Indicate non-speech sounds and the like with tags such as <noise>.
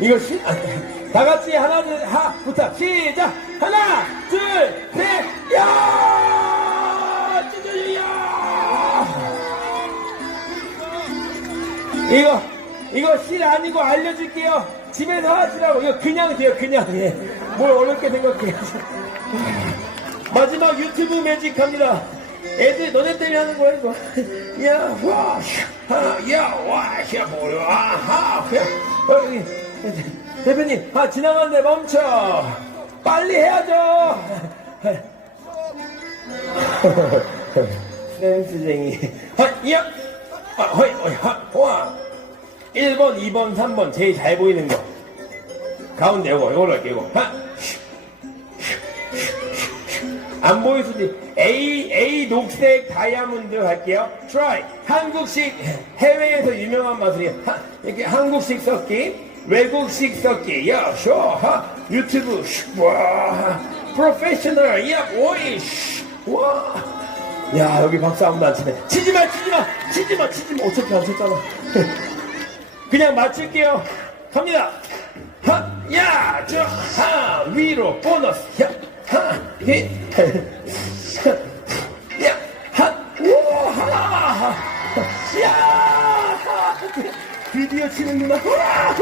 이거 시, 아, 다 같이 하나, 둘, 하부터 시작! 하나, 둘, 셋, 야! 쭈쭈야! 이거, 이거 실 아니고 알려줄게요. 집에서 하시라고. 이거 그냥 돼요, 그냥. 예. 뭘 어렵게 생각해. 마지막 유튜브 매직 갑니다. 애들 너네 때문에 하는 거야 이거. 야, 와, 하, 야, 와, 야, 뭐야, 하, 야. 어. 대표님, 아, 지나가는데 멈춰. 빨리 해야죠. 센스쟁이. 하, 야, 아, 허이, 허이, 하, 와. 1번, 2번, 3번, 제일 잘 보이는 거. 가운데 요거, 요걸로 할게요, 이거. 하, 안 보일 수도 있 A, A 녹색 다이아몬드 할게요. try. 한국식, 해외에서 유명한 마술이에요. 하, 이렇게 한국식 섞기, 외국식 섞기. 야, 쇼, 하, 유튜브, 슈, 와, 프로페셔널, 야, 오이, 슈, 와. 야, 여기 박수 아무도 안 치네. 치지 마, 치지 마, 치지 마, 치지 마. 어차피 안 쳤잖아. <laughs> 그냥 맞출게요. 갑니다. 하, 야, 저, 하, 위로, 보너스, 야, 하, 히, 야, 하, 오, 하, 하, 야, 하. 드디어 치는구나. 와,